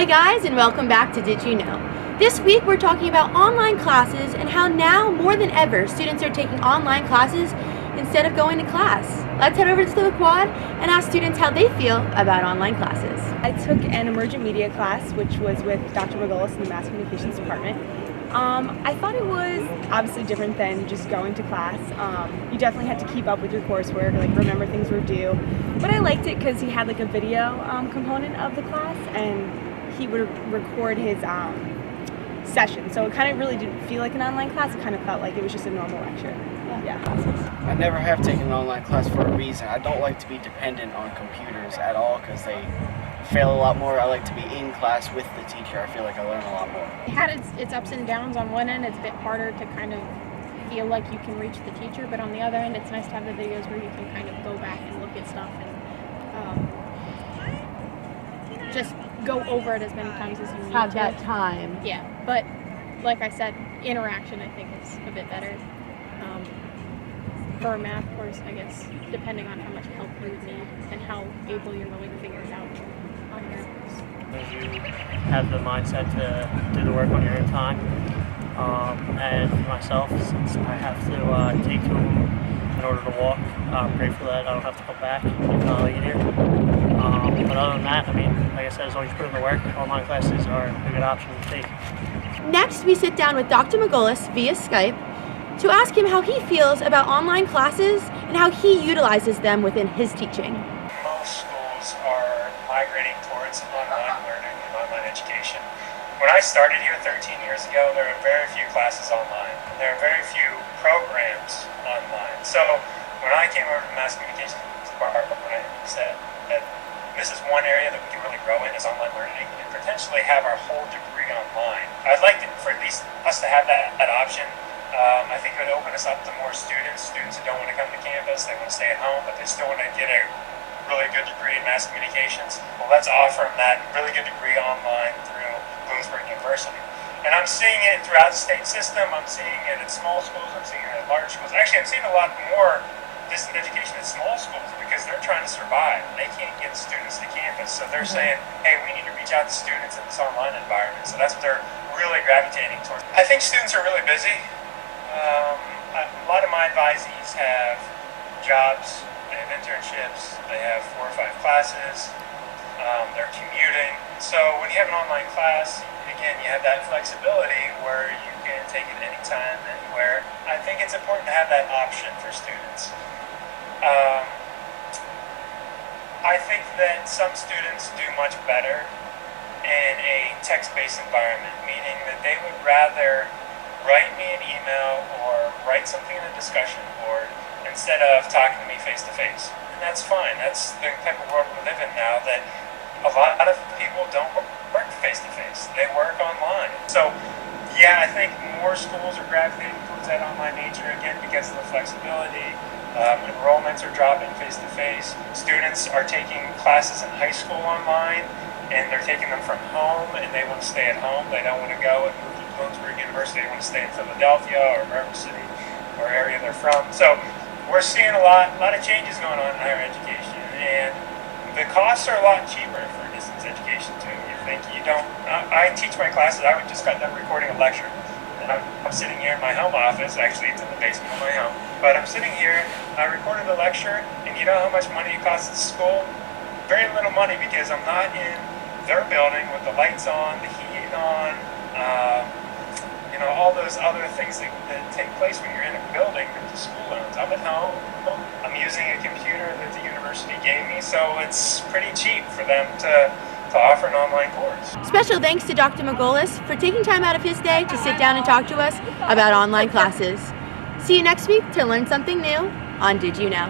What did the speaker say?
Hi guys, and welcome back to Did You Know? This week we're talking about online classes and how now more than ever students are taking online classes instead of going to class. Let's head over to the quad and ask students how they feel about online classes. I took an emergent media class, which was with Dr. McGullis in the Mass Communications Department. I thought it was obviously different than just going to class. You definitely had to keep up with your coursework, like remember things were due. But I liked it because he had like a video component of the class, and he would record his session. So it kind of really didn't feel like an online class. It kind of felt like it was just a normal lecture. Yeah. I never have taken an online class for a reason. I don't like to be dependent on computers at all because they fail a lot more. I like to be in class with the teacher. I feel like I learn a lot more. It had its ups and downs. On one end, it's a bit harder to kind of feel like you can reach the teacher, but on the other end, it's nice to have the videos where you can kind of go back and look at stuff and just go over it as many times as you need Have to. that time. Yeah, but like I said, interaction I think is a bit better. For a math course, I guess, depending on how much help you would need and how able you're willing to figure it out on your own. You have the mindset to do the work on your own time. And for myself, since I have to take to them in order to walk, I'm grateful that I don't have to come back later. But other than that, I mean, like I said, as long as you put in the work, online classes are a good option to take. Next, we sit down with Dr. McGullis via Skype to ask him how he feels about online classes and how he utilizes them within his teaching. Most schools are migrating towards online learning and online education. When I started here 13 years ago, there were very few classes online. There are very few programs online. So when I came over to the Mass Communications Department, I said that this is one area that we can really grow in is online learning and potentially have our whole degree online. I'd like for at least us to have that option. I think it would open us up to more students who don't want to come to campus, they want to stay at home, but they still want to get a really good degree in mass communications. Well, let's offer them that really good degree online through Bloomsburg University. And I'm seeing it throughout the state system, I'm seeing it at small schools, I'm seeing it at large schools. Actually, I'm seeing a lot more distant education at small schools because they're trying to survive. They can't get students to campus, so they're saying, hey, we need to reach out to students in this online environment. So that's what they're really gravitating towards. I think students are really busy. A lot of my advisees have jobs, they have internships, they have 4 or 5 classes, they're commuting. So when you have an online class, again, you have that flexibility where you can take it anytime, anywhere. I think it's important to have that option for students. I think that some students do much better in a text-based environment, meaning that they would rather write me an email or write something in a discussion board instead of talking to me face-to-face. And that's fine. That's the type of world we live in now, that a lot of people don't work face-to-face. They work online. So, yeah, I think more schools are gravitating towards that online nature, again, because of the flexibility. Enrollments are dropping face-to-face. Students are taking classes in high school online, and they're taking them from home, and they want to stay at home. They don't want to go and move to Bloomsburg University. They want to stay in Philadelphia or wherever city or area they're from. So we're seeing a lot of changes going on in higher education, and the costs are a lot cheaper for distance education too. I teach my classes. I just got done recording a lecture, and I'm sitting here in my home office. Actually, it's in the basement of my home, but I'm sitting here. I recorded a lecture, and you know how much money it costs at school? Very little money, because I'm not in their building with the lights on, the heat on, all those other things that take place when you're in a building that the school owns. I'm at home. I'm using a computer that the university gave me, so it's pretty cheap for them to offer an online course. Special thanks to Dr. McGullis for taking time out of his day to sit down and talk to us about online classes. See you next week to learn something new on Did You Know?